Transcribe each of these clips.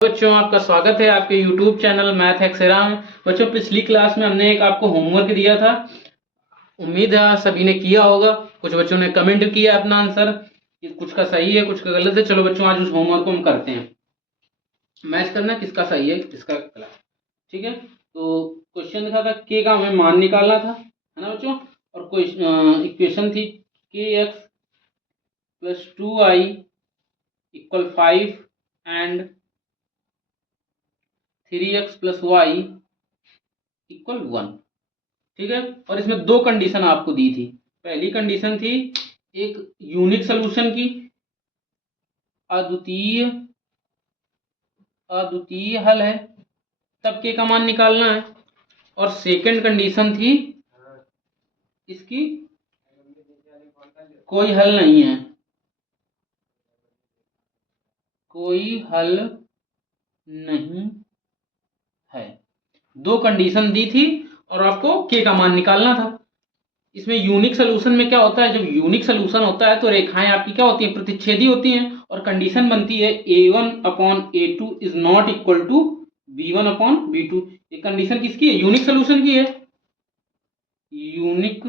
बच्चों, आपका स्वागत है आपके YouTube चैनल मैथ एक्सेरा में। बच्चों, पिछली क्लास में हमने एक आपको होमवर्क दिया था। उम्मीद है आप सभी ने किया होगा। कुछ बच्चों ने कमेंट किया अपना आंसर कि कुछ का सही है कुछ का गलत है। चलो बच्चों, आज उस होमवर्क को हम करते हैं। मैच करना किसका सही है किसका गलत। ठीक है, तो क्वेश्चन लिखा था के का हमें मान निकालना था, है ना बच्चों। और कोई इक्वेशन थी के X plus 2i equal 5 and 3x plus Y equal 1। ठीक है, और इसमें दो कंडीशन आपको दी थी। पहली कंडीशन थी एक यूनिक सोल्यूशन की, अद्वितीय अद्वितीय हल है तब के का मान निकालना है। और सेकंड कंडीशन थी इसकी कोई हल नहीं है, कोई हल नहीं है। दो कंडीशन दी थी और आपको के का मान निकालना था। इसमें यूनिक सोल्यूशन में क्या होता है, जब यूनिक सोल्यूशन होता है तो रेखाएं आपकी क्या होती हैं, प्रतिच्छेदी होती हैं। और कंडीशन बनती है a1/a2 is not equal to b1/b2। ये कंडीशन किसकी है, यूनिक सोल्यूशन की है। यूनिक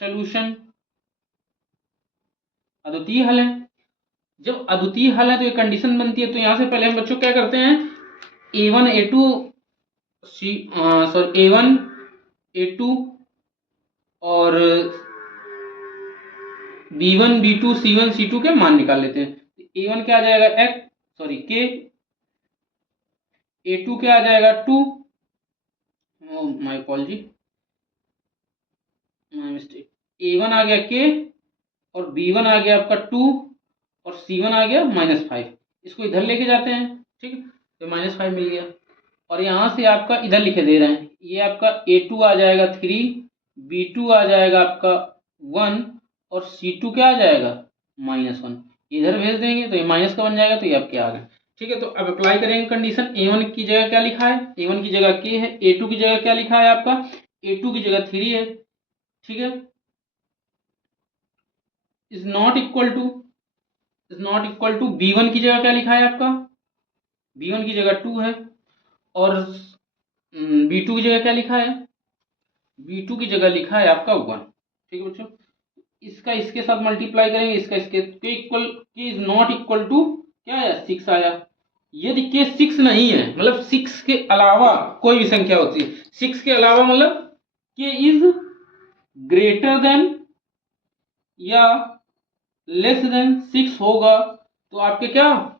सोल्यूशन अद्वितीय हल है। जब अद्वितीय हल है तो ये कंडीशन बनती है। तो यहां से पहले हम बच्चों क्या करते हैं, a1 a2 a1 a2 और b1 b2 c1 c2 के मान निकाल लेते हैं। a1 क्या आ जाएगा k, a2 क्या आ जाएगा 2, my apology my mistake, a1 आ गया k और b1 आ गया आपका 2 और c1 आ गया -5। इसको इधर लेके जाते हैं, ठीक है, तो -5 मिल गया। और यहाँ से आपका इधर लिखे दे रहे हैं, ये आपका a2 आ जाएगा 3, b2 आ जाएगा आपका 1 और c2 क्या आ जाएगा -1। इधर भेज देंगे तो ये माइनस का बन जाएगा, तो ये आपके आ गए। ठीक है, तो अब अप्लाई करेंगे कंडीशन। a1 की जगह क्या लिखा है, a1 की जगह k है, a2 की जगह क्या लिखा है आपका, a2 की जगह 3 है। ठीक है, is not equal to b1 की जगह क्या लिखा है आपका, b1 की जगह 2 है। और b2 की जगह क्या लिखा है, b2 की जगह लिखा है आपका 1। ठीक है बच्चों, इसका इसके साथ मल्टीप्लाई करेंगे, इसका इसके के इक्वल के इज नॉट इक्वल टू क्या आया 6 आया। यदि के 6 नहीं है, मतलब 6 के अलावा कोई भी संख्या होती है, 6 के अलावा मतलब के इज ग्रेटर देन या लेस देन 6 होगा तो आपके क्या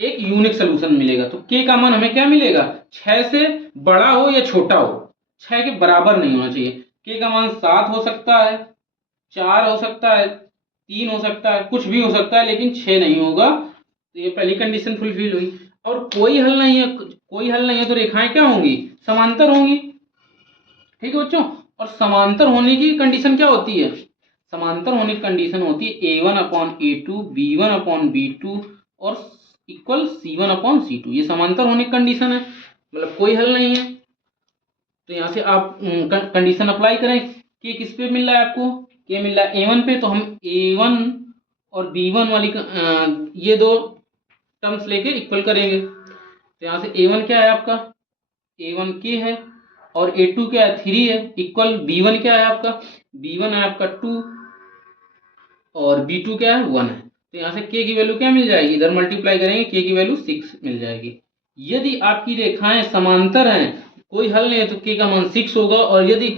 एक यूनिक सोल्यूशन मिलेगा। तो के का मान हमें क्या मिलेगा, 6 से बड़ा हो या छोटा हो, 6 के बराबर नहीं होना चाहिए। के का मान 7 हो सकता है, 4 हो सकता है, 3 हो सकता है, कुछ भी हो सकता है, लेकिन 6 नहीं होगा। तो ये पहली कंडीशन फुलफिल हुई। और कोई हल नहीं है, कोई हल नहीं है तो रेखाएं क्या होंगी, समांतर होंगी। ठीक है बच्चों, और समांतर होने की कंडीशन क्या होती है, समांतर होने की कंडीशन होती है a1/a2 b1/b2 और इक्वल c1/c2। ये समांतर होने की कंडीशन है, मतलब कोई हल नहीं है। तो यहाँ से आप कंडीशन अप्लाई करें कि किस पे मिल रहा है आपको, के मिल रहा है a1 पे, तो हम a1 और b1 वाली ये दो टर्म्स लेके इक्वल करेंगे। तो यहाँ से a1 क्या है आपका, a1 के है, और a2 क्या है 3 है, इक्वल b1 क्या है आपका, b1 है आपका 2 और b2 क्या है 1 है। तो यहाँ से k की वैल्यू क्या मिल जाएगी, इधर मल्टीप्लाई करेंगे k की वैल्यू 6 मिल जाएगी। यदि आपकी रेखाएं समांतर हैं, कोई हल नहीं है, तो k का मान 6 होगा। और यदि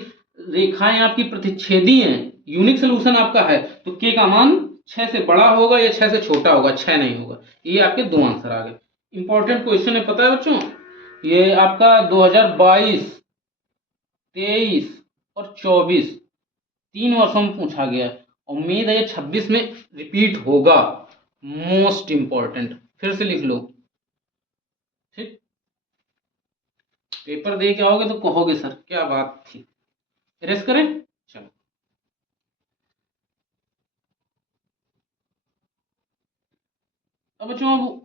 रेखाएं आपकी प्रतिच्छेदी हैं, यूनिक सोल्यूशन आपका है, तो k का मान 6 से बड़ा होगा या 6 से छोटा होगा, 6 नहीं होगा। ये आपके दो आंसर आ गए। इंपॉर्टेंट क्वेश्चन है, पता है बच्चों, ये आपका 2022, 23 और 24 तीन वर्षों में पूछा गया है। उम्मीद है ये 26 में रिपीट होगा। मोस्ट इंपॉर्टेंट, फिर से लिख लो, ठीक। पेपर दे के आओगे तो कहोगे सर क्या बात थी। रेस करें, चलो। अब बच्चों अब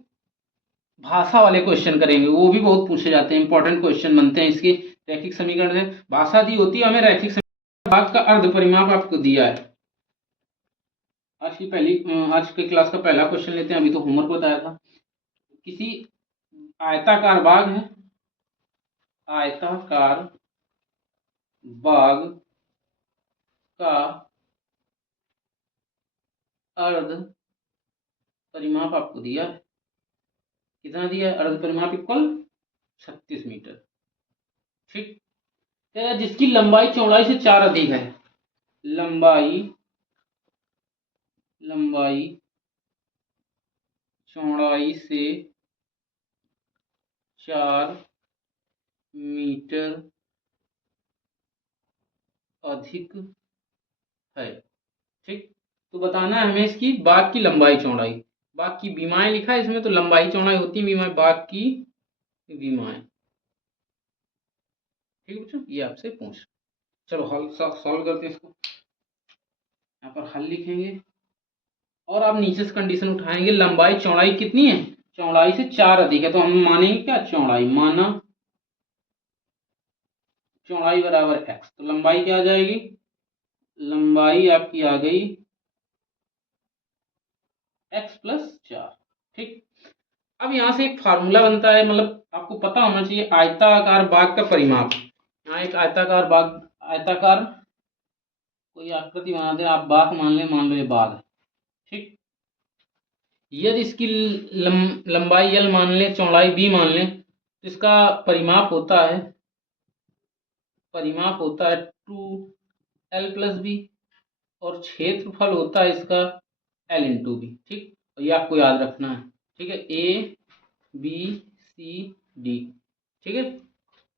भाषा वाले क्वेश्चन करेंगे, वो भी बहुत पूछे जाते हैं, इंपॉर्टेंट क्वेश्चन बनते हैं इसके। रैखिक समीकरण से भाषा दी होती है हमें, रैखिक समीकरण भाग का अर्ध परिमाप आपको दिया है। आज की क्लास का पहला क्वेश्चन लेते हैं, अभी तो होमवर्क बताया था। किसी आयताकार बाग है, आयताकार बाग का अर्ध परिमाप आपको दिया है, कितना दिया है? अर्ध परिमाप इक्वल 36 मीटर। ठीक, जिसकी लंबाई चौड़ाई से 4 अधिक है, लंबाई चौड़ाई से 4 मीटर अधिक है। ठीक, तो बताना है हमें इसकी बाग की लंबाई चौड़ाई। बाग की विमाएं लिखा है इसमें, तो लंबाई चौड़ाई होती है विमाएं, बाग की विमाएं। ठीक है बच्चों, ये आपसे पूछ। चलो हल सॉल्व करते हैं इसको। यहाँ पर हल लिखेंगे और आप नीचे से कंडीशन उठाएंगे, लंबाई चौड़ाई कितनी है? चौड़ाई से 4 अधिक है, तो हम मानेंगे क्या? चौड़ाई, माना चौड़ाई बराबर x, तो लंबाई क्या आ जाएगी? लंबाई आपकी आ गई x प्लस 4। ठीक, अब यहाँ से एक फार्मूला बनता है, मतलब आपको पता होना चाहिए आयताकार बाग का परिमाप। यहाँ एक आयताकार कोई आकृति बना दे, आप बाग मान लो ये बाग है। ठीक, यदि इसकी लंबाई l मान लें, चौड़ाई b मान लें, तो इसका परिमाप होता है 2l प्लस बी, और क्षेत्रफल होता है इसका l इंटू बी। ठीक, और ये आपको याद रखना है। ठीक है, ए बी सी डी। ठीक है,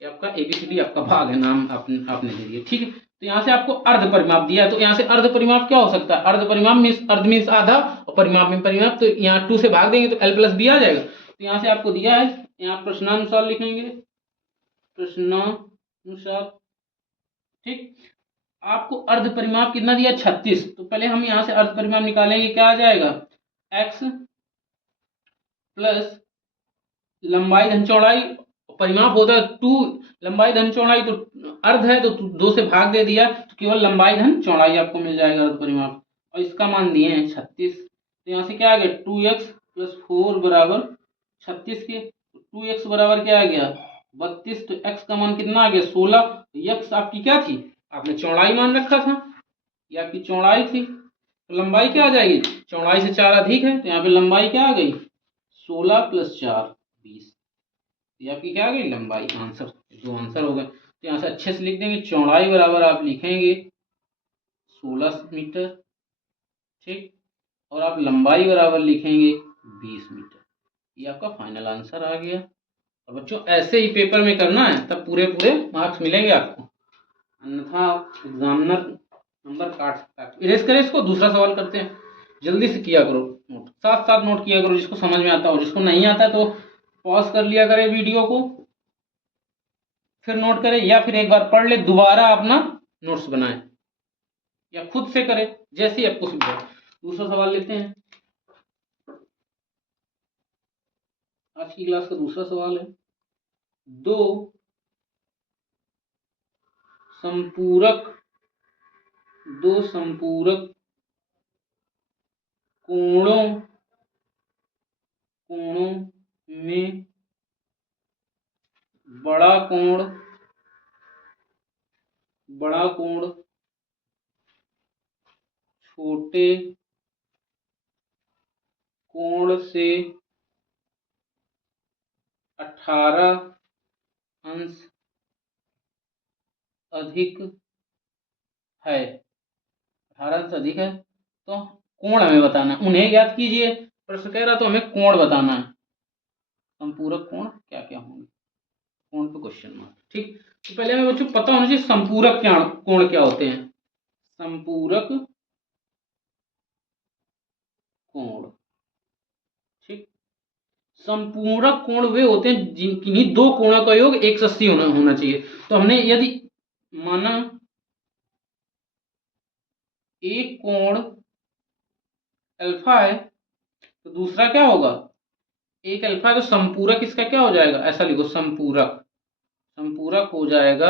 ये आपका ABCD आपका भाग है, नाम आपने दे दिया। ठीक है, तो यहाँ से आपको अर्ध परिमाप दिया है, तो यहाँ से अर्ध परिमाप क्या हो सकता है? अर्ध परिमाप मीन्स, अर्ध मीन्स आधा और परिमाप में परिमाप, तो यहाँ 2 से भाग देंगे तो l प्लस बी आ जाएगा। तो यहाँ से आपको दिया है, यहाँ प्रश्नानुसार लिखेंगे, प्रश्नानुसार। ठीक, आपको अर्ध परिमाप कितना दिया? 36। तो पहले हम यहाँ से अर्ध परिमाप निकालेंगे, क्या आ जाएगा? x प्लस लंबाई धन चौड़ाई, परिमाप होता है 2, लंबाई धन चौड़ाई तो अर्ध है, तो 2 से भाग दे दिया, तो केवल लंबाई धन चौड़ाई आपको मिल जाएगा अर्ध परिमाप, और इसका मान दिए हैं 36। तो यहाँ से क्या आ गया? 2x प्लस 4 बराबर 36 के, 2x बराबर क्या आ गया? 32। तो x का मान कितना आ गया? 16। x आपकी क्या थी? आपने चौड़ाई मान रखा था, ये आपकी चौड़ाई थी, तो लंबाई क्या आ जाएगी? चौड़ाई से 4 अधिक है, तो यहाँ पे लंबाई क्या आ गई? 16 प्लस 4 20। ये आपकी क्या आ गई? लंबाई। आंसर, दो आंसर हो गए। तो यहाँ से अच्छे से लिख देंगे, चौड़ाई बराबर आप लिखेंगे 16 मीटर। ठीक, और आप लंबाई बराबर लिखेंगे 20 मीटर। ये आपका फाइनल आंसर आ गया। और बच्चों ऐसे ही पेपर में करना है, तब पूरे मार्क्स मिलेंगे आपको, अन्यथा एग्जामिनर नंबर काट सकता है। इरेज करें इसको, दूसरा सवाल करते हैं। जल्दी से किया करो नोट, साथ साथ नोट किया करो, जिसको समझ में आता हो। जिसको नहीं आता तो पॉज कर लिया करे वीडियो को, फिर नोट करे, या फिर एक बार पढ़ ले, दोबारा अपना नोट्स बनाए, या खुद से करे, जैसे ही आपको सुविधा। दूसरा सवाल लेते हैं, आज की क्लास का दूसरा सवाल है, दो संपूरक कोणों में बड़ा कोण छोटे कोण से 18 अंश अधिक है, 18 अंश अधिक है, तो कोण हमें बताना है। उन्हें ज्ञात कीजिए, प्रश्न कह रहा तो हमें कोण बताना है। संपूरक कोण क्या क्या होंगे, कोण पे क्वेश्चन मार्क। ठीक, तो पहले हमें बच्चों पता होना चाहिए संपूरक कोण क्या होते हैं। संपूरक कोण, ठीक, संपूरक कोण वे होते हैं जिन्हीं दो कोणों का योग 180 होना चाहिए। तो हमने यदि माना एक कोण अल्फा है, तो दूसरा क्या होगा? एक अल्फा है, तो संपूरक इसका क्या हो जाएगा? ऐसा लिखो, संपूरक हो जाएगा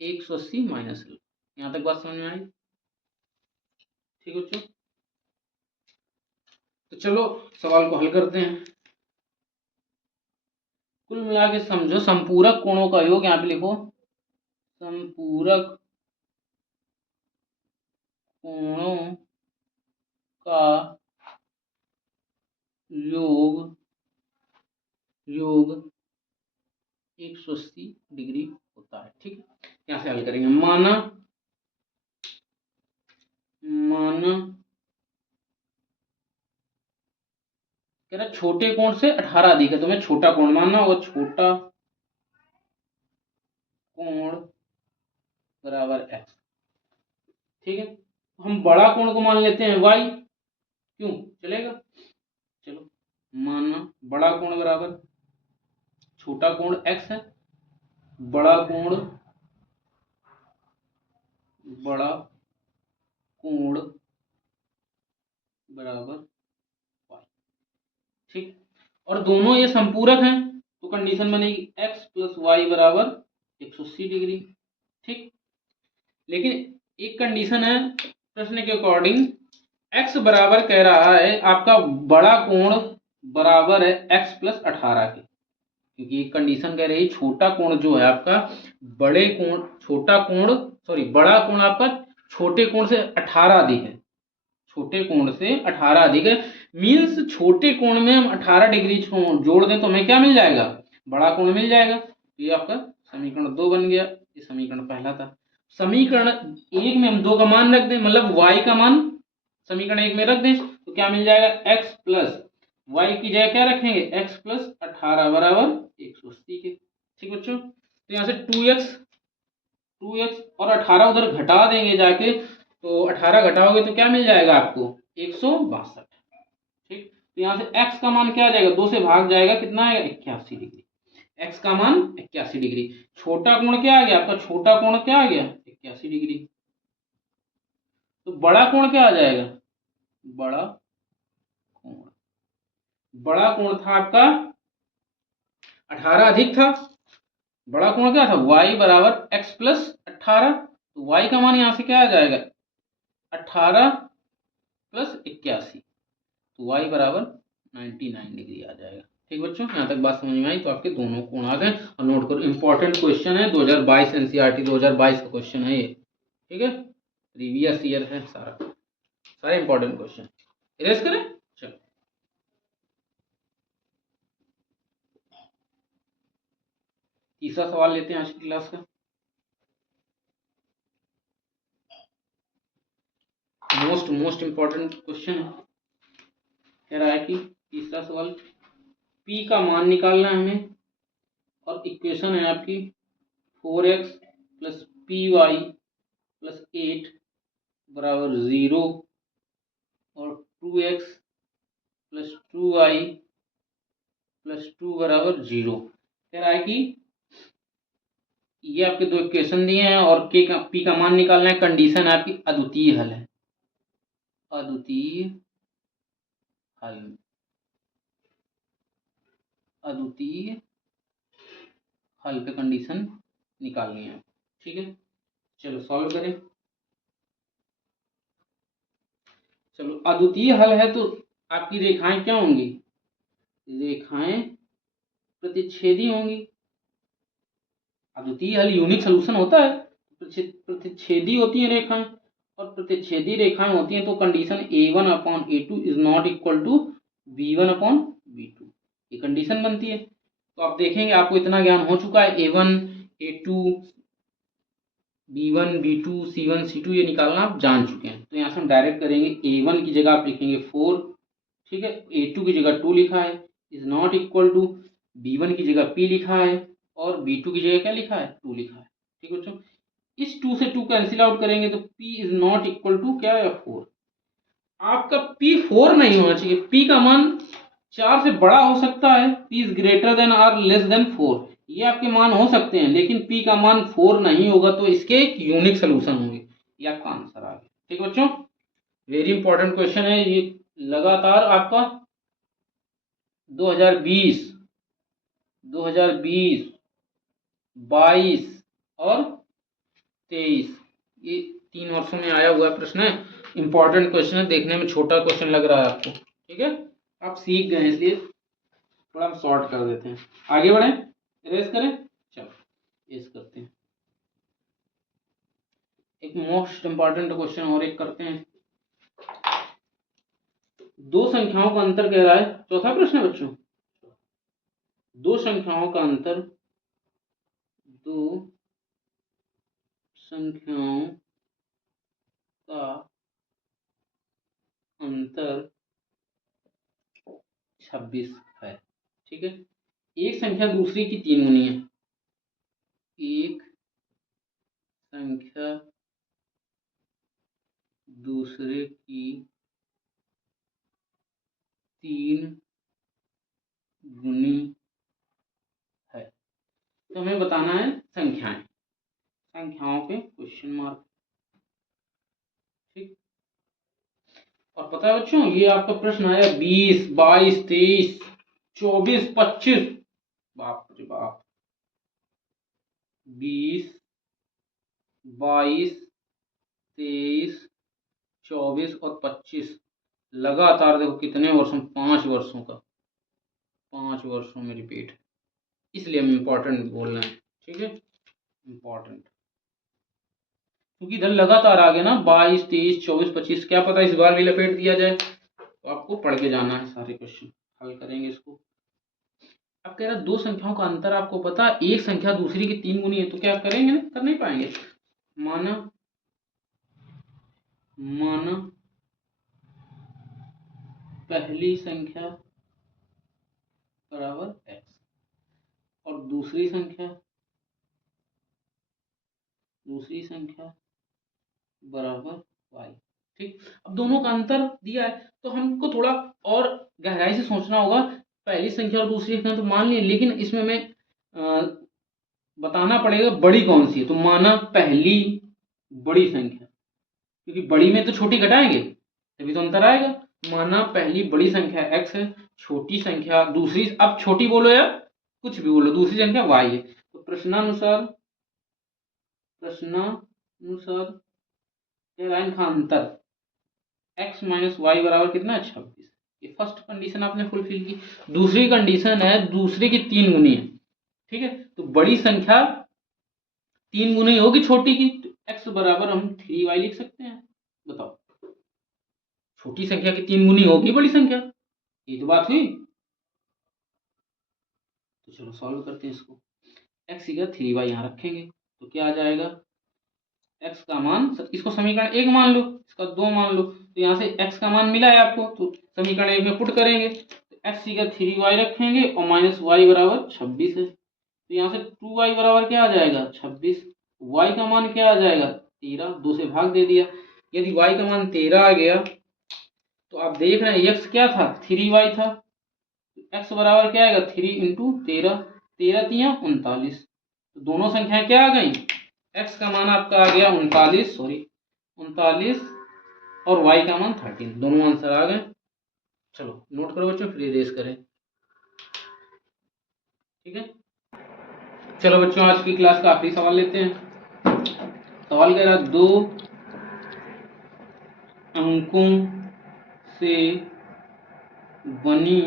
180 माइनस अल्फा। यहां तक बात समझ में आई? ठीक बच्चों, तो चलो सवाल को हल करते हैं। कुल मिला के समझो, संपूरक कोणों का योग, यहाँ पे लिखो संपूरक कोणों का योग 180 डिग्री होता है। ठीक है, यहाँ से हल करेंगे। माना कह रहा छोटे कोण से 18 अधिक है, तो मैं छोटा कोण मानना होगा। छोटा कोण बराबर x। ठीक है, हम बड़ा कोण को मान लेते हैं y, क्यों, चलेगा। चलो, माना बड़ा कोण बराबर छोटा कोण x है, बड़ा कोण बराबर y। ठीक, और दोनों ये संपूरक हैं, तो कंडीशन बनेगी x प्लस वाई बराबर 180 डिग्री। ठीक, लेकिन एक कंडीशन है प्रश्न के अकॉर्डिंग, x बराबर कह रहा है आपका बड़ा कोण बराबर है x प्लस 18 के, क्योंकि एक कंडीशन कह रही है छोटा कोण जो है आपका बड़ा कोण आपका छोटे कोण से 18 अधिक है। छोटे कोण से 18 अधिक है, मीन्स छोटे कोण में हम 18 डिग्री जोड़ दें तो हमें क्या मिल जाएगा, बड़ा कोण मिल जाएगा। तो ये आपका समीकरण 2 बन गया, ये समीकरण पहला था। समीकरण 1 में हम 2 का मान रख दें, मतलब y का मान समीकरण 1 में रख दें, तो क्या मिल जाएगा, x प्लस y की जगह क्या रखेंगे, x प्लस 18 बराबर 180 के। ठीक बच्चों, तो यहाँ से 2x और 18 उधर घटा देंगे जाके, तो 18 घटाओगे तो क्या मिल जाएगा आपको, 162। ठीक, तो यहाँ से x का मान क्या आ जाएगा, 2 से भाग जाएगा, कितना आएगा, 81 डिग्री। x का मान 81 डिग्री। छोटा कोण क्या आ गया आपका, छोटा कोण क्या आ गया, 81 डिग्री। तो बड़ा कोण क्या आ जाएगा, बड़ा कोण था आपका 18 अधिक था, बड़ा कोण क्या था, y बराबर x प्लस 18। तो y का मान यहां से क्या आ जाएगा, 18 प्लस 81, तो y बराबर 99 डिग्री आ जाएगा। ठीक बच्चों, यहाँ तक बात समझ में आई, तो आपके दोनों कोण आ गए। और नोट करो, इंपॉर्टेंट क्वेश्चन है, 2022 एनसीईआरटी 2022 का क्वेश्चन है ये। ठीक है, प्रीवियस ईयर है सारे इंपॉर्टेंट क्वेश्चन। इरेज करें, चलो तीसरा सवाल लेते हैं आज की क्लास का। मोस्ट इंपॉर्टेंट क्वेश्चन है। कह रहा है कि तीसरा सवाल, p का मान निकालना है हमें, और इक्वेशन है आपकी 4x plus P Y plus 8 बराबर 0 और 2x प्लस 2y प्लस 2 बराबर 0। कह रहा है कि ये आपके दो इक्वेशन दिए हैं और p का मान निकालना है। कंडीशन है आपकी अद्वितीय हल है, अद्वितीय हल पे कंडीशन निकालनी है। ठीक है, चलो सॉल्व करें। चलो, अद्वितीय हल है तो आपकी रेखाएं क्या होंगी, रेखाएं प्रतिच्छेदी होंगी। अद्वितीय हल यूनिक सॉल्यूशन होता है, प्रतिच्छेदी होती है रेखाएं, और प्रतिच्छेदी रेखाएं होती हैं तो condition a1 upon a2 is not equal to b1 upon b2, ये कंडीशन बनती है। तो आप देखेंगे आपको इतना ज्ञान हो चुका है, a1 a2 b1 b2 c1 c2 ये निकालना आप जान चुके हैं। तो यहाँ से हम डायरेक्ट करेंगे, a1 की जगह आप लिखेंगे 4, ठीक है, a2 की जगह 2 लिखा है, is not equal to b1 की जगह p लिखा है और b2 की जगह क्या लिखा है, 2 लिखा है। ठीक है बच्चों, इस 2 से 2 कैंसिल आउट करेंगे तो p is not equal to क्या है, 4। आपका p 4 नहीं होना चाहिए, p का मान 4 से बड़ा हो सकता है, p इज ग्रेटर देन और लेस देन 4, ये आपके मान हो सकते हैं, लेकिन p का मान 4 नहीं होगा, तो इसके एक यूनिक सोल्यूशन होंगे। ये आपका आंसर आ गया। ठीक है बच्चों, वेरी इंपॉर्टेंट क्वेश्चन है ये, लगातार आपका 2020, 22 और 23 ये 3 वर्षों में आया हुआ प्रश्न है। इंपॉर्टेंट क्वेश्चन है, देखने में छोटा क्वेश्चन लग रहा है आपको, ठीक है, आप सीख गए इसलिए थोड़ा हम शॉर्ट कर देते हैं, आगे बढ़े, इरेज करें, चलो इरेज करते हैं। एक मोस्ट इंपॉर्टेंट क्वेश्चन और एक करते हैं। दो संख्याओं का अंतर कह रहा है, चौथा प्रश्न है बच्चों। दो संख्याओं का अंतर, दो संख्याओं का अंतर 26 है, ठीक है। एक संख्या दूसरी की 3 गुनी है, एक संख्या दूसरे की 3 गुनी है। तो हमें बताना है संख्याएं, संख्याओं पे क्वेश्चन मार्क, ठीक। और पता है बच्चों, ये आपका प्रश्न आया 20, 22, 23, 24, 25, बाप रे बाप, 20, 22, 23, 24 और 25 लगातार, देखो कितने वर्षों, 5 वर्षों का, 5 वर्षों में रिपीट, इसलिए हम इम्पोर्टेंट बोल रहे हैं, ठीक है, इम्पोर्टेंट, क्योंकि इधर लगातार आ गया ना 22, 23, 24, 25, क्या पता इस बार भी लपेट दिया जाए। तो आपको पढ़ के जाना है, सारे क्वेश्चन हल करेंगे इसको। अब कह रहा है दो संख्याओं का अंतर आपको पता, एक संख्या दूसरी की 3 गुनी है, तो क्या करेंगे ना, कर नहीं पाएंगे। माना पहली संख्या बराबर x और दूसरी संख्या बराबर y, ठीक। अब दोनों का अंतर दिया है तो हमको थोड़ा और गहराई से सोचना होगा। पहली संख्या और दूसरी संख्या तो मान लिए, लेकिन इसमें हमें बताना पड़ेगा बड़ी कौन सी है। तो माना पहली बड़ी संख्या, क्योंकि बड़ी में तो छोटी घटाएंगे तभी तो अंतर आएगा। माना पहली बड़ी संख्या x है, छोटी संख्या दूसरी, अब छोटी बोलो या कुछ भी बोलो, दूसरी संख्या y है। तो प्रश्नानुसार लाइन का अंतर x माइनस वाई बराबर कितना, 26। ये फर्स्ट कंडीशन आपने फुलफिल की। दूसरी कंडीशन है दूसरे की 3 गुनी है, ठीक है। तो बड़ी संख्या 3 गुनी होगी छोटी की, तो x बराबर हम 3y लिख सकते हैं। बताओ, छोटी संख्या की 3 गुनी होगी बड़ी संख्या, ये तो बात हुई। तो चलो सॉल्व करते हैं इसको। x की जगह 3y यहाँ रखेंगे तो क्या आ जाएगा, x का मान, इसको समीकरण 1 मान लो, इसका 2 मान लो, तो यहाँ से x का मान मिला है आपको, तो समीकरण 1 में पुट करेंगे, तो x की जगह 3y रखेंगे और माइनस y बराबर 26 है। तो यहाँ से 2y बराबर क्या आ जाएगा, 26। y का मान क्या आ जाएगा, 13, 2 से भाग दे दिया। यदि y का मान 13 आ गया तो आप देख रहे हैं x क्या था, 3y था, x बराबर क्या आएगा, 3 इंटू 13, 13 तिया 39। तो दोनों संख्याएं क्या आ गई, x का मान आपका आ गया 39 और y का मान 13, दोनों आंसर आ गए। चलो नोट करो बच्चों, फिर इरेज करें, ठीक है। चलो बच्चों, आज की क्लास का आखिरी सवाल लेते हैं। सवाल कह रहा है 2 अंकों से बनी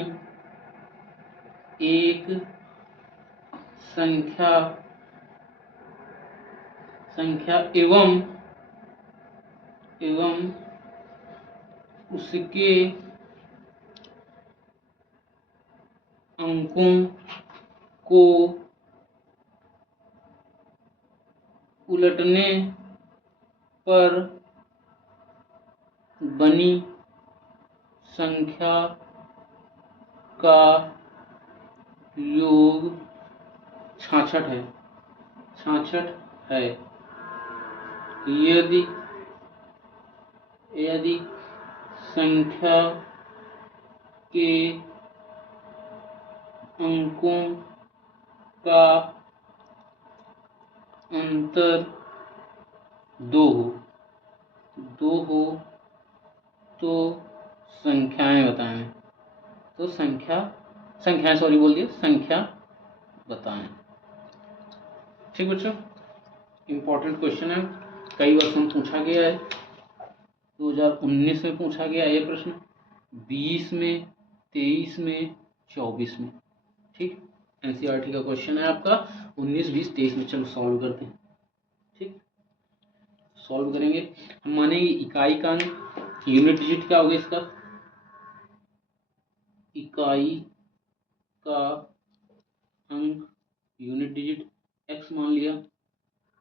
एक संख्या एवं उसके अंकों को उलटने पर बनी संख्या का योग 66 है। यदि संख्या के अंकों का अंतर 2 हो तो संख्याएं बताएं। तो संख्या बताएं, ठीक बच्चों। इंपॉर्टेंट क्वेश्चन है, कई वर्षों में पूछा गया है। 2019 में पूछा गया ये प्रश्न, 20 में, 23 में, 24 में। ठीक, एनसीईआरटी का क्वेश्चन है आपका 19, 20, 23 में। चलो सॉल्व करते हैं। ठीक, सॉल्व करेंगे हम। मानेंगे इकाई का अंक, यूनिट डिजिट क्या होगा इसका, इकाई का अंक यूनिट डिजिट x मान लिया,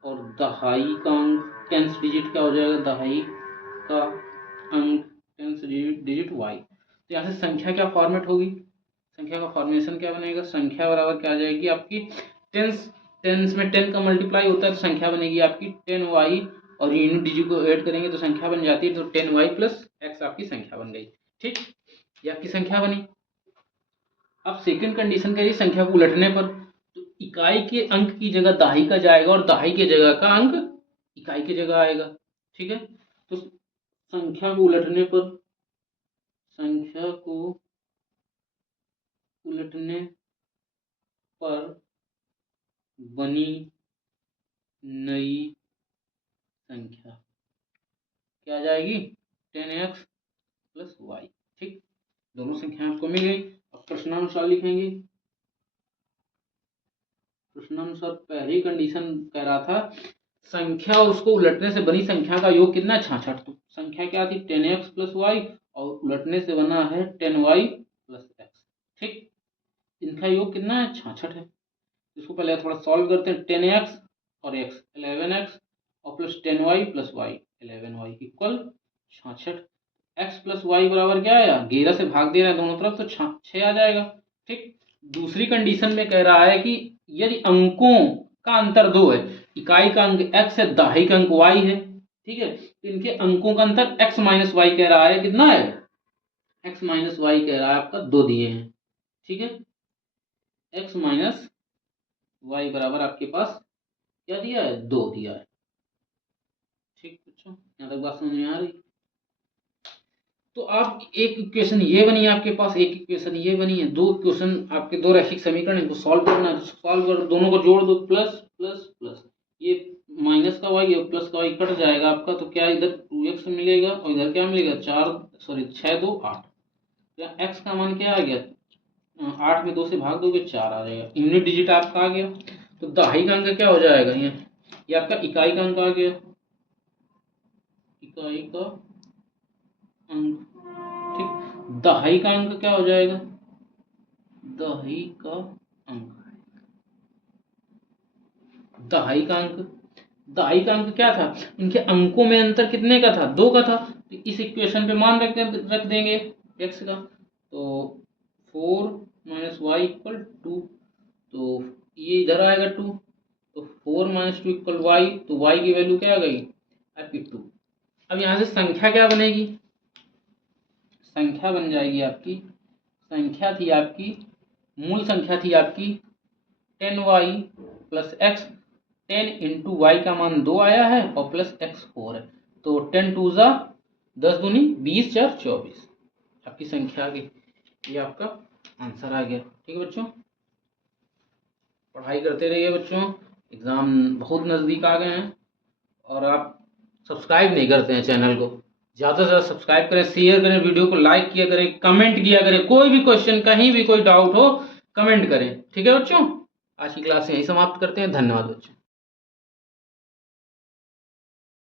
और दहाई का अंक टेंस डिजिट क्या हो जाएगा, दहाई का अंक टेंस डिजिट y। तो यहाँ से संख्या क्या फॉर्मेट होगी, संख्या का फॉर्मेशन क्या बनेगा, संख्या बराबर क्या आ जाएगी आपकी, टेंस, टेंस में 10 का मल्टीप्लाई होता है तो संख्या बनेगी आपकी 10y, और यूनिट डिजिट को ऐड करेंगे तो संख्या बन जाती है, तो 10y प्लस x आपकी संख्या बन गई। ठीक, ये आपकी संख्या बनी। अब सेकंड कंडीशन कह रही है संख्या को उलटने पर, तो इकाई के अंक की जगह दहाई का जाएगा और दहाई के जगह का अंक इकाई की जगह आएगा। ठीक है, तो संख्या को उलटने पर, संख्या को उलटने पर बनी नई संख्या क्या आ जाएगी, 10x प्लस वाई। ठीक, दोनों संख्याएं आपको मिल गई। अब प्रश्नानुसार लिखेंगे। प्रश्नानुसार पहली कंडीशन कह रहा था संख्या और उसको उलटने से बनी संख्या का योग कितना, 66। तो संख्या क्या थी, 10x प्लस वाई, और उलटने से बना है 10y प्लस एक्स। ठीक, इनका योग कितना है, 66 है। इसको पहले थोड़ा सॉल्व करते हैं। 10x और x 11x, और plus 10y plus Y 11y equal 66। x plus Y बराबर क्या आया, 11 से भाग दे रहा है दोनों तरफ तो 6 आ जाएगा। ठीक, दूसरी कंडीशन में कह रहा है कि यदि अंकों का अंतर 2 है, इकाई का अंक x है, दहाई का अंक y है, ठीक है, तो इनके अंकों का अंतर x माइनस वाई कह रहा है, कितना है, x माइनस वाई कह रहा है आपका 2 दिए हैं। ठीक है, x माइनस वाई बराबर आपके पास क्या दिया है, 2 दिया है। ठीक बच्चों, यहाँ तक बात समझ में आ रही। तो आप एक इक्वेशन ये बनी है आपके पास, एक इक्वेशन ये बनी है, दो इक्वेशन आपके, दो रैखिक समीकरण, इनको सॉल्व करना है। सॉल्व कर, दोनों को जोड़ दो, प्लस प्लस प्लस, ये माइनस का वाई और प्लस का वाई कट जाएगा आपका, तो क्या इधर 2x मिलेगा और इधर क्या मिलेगा, 6 2 8। x का मान क्या आ गया, 8 में 2 से भाग दोगे 4 आ जाएगा। यूनिट डिजिट आपका आ गया, तो दहाई का अंक क्या हो जाएगा, ये आपका इकाई का अंक आ गया, इकाई का अंक। ठीक, दहाई का अंक क्या हो जाएगा, दहाई का अंक, दहाई का अंक, दहाई का अंक क्या था, इनके अंकों में अंतर कितने का था, 2 का था। तो इस इक्वेशन पे मान रख देंगे x का, तो 4 माइनस वाई इक्वल 2, तो ये इधर आएगा 2, तो 4 माइनस 2 इक्वल वाई, तो y की वैल्यू क्या आ गई आपकी 2। अब यहाँ से संख्या क्या बनेगी, संख्या बन जाएगी आपकी, संख्या थी आपकी, मूल संख्या थी आपकी 10y plus x, 10 into Y का मान 2 आया है और प्लस x 4 है, तो 10 2 जा 10 दूनी 20 4 24 आपकी संख्या आ गई। ये आपका आंसर आ गया। ठीक है बच्चों, पढ़ाई करते रहिए बच्चों, एग्ज़ाम बहुत नज़दीक आ गए हैं, और आप सब्सक्राइब नहीं करते हैं चैनल को, ज़्यादा से ज़्यादा सब्सक्राइब करें, शेयर करें, वीडियो को लाइक किया करें, कमेंट किया करें, कोई भी क्वेश्चन, कहीं भी कोई डाउट हो कमेंट करें। ठीक है बच्चों, आज की क्लास यहीं समाप्त करते हैं। धन्यवाद बच्चों।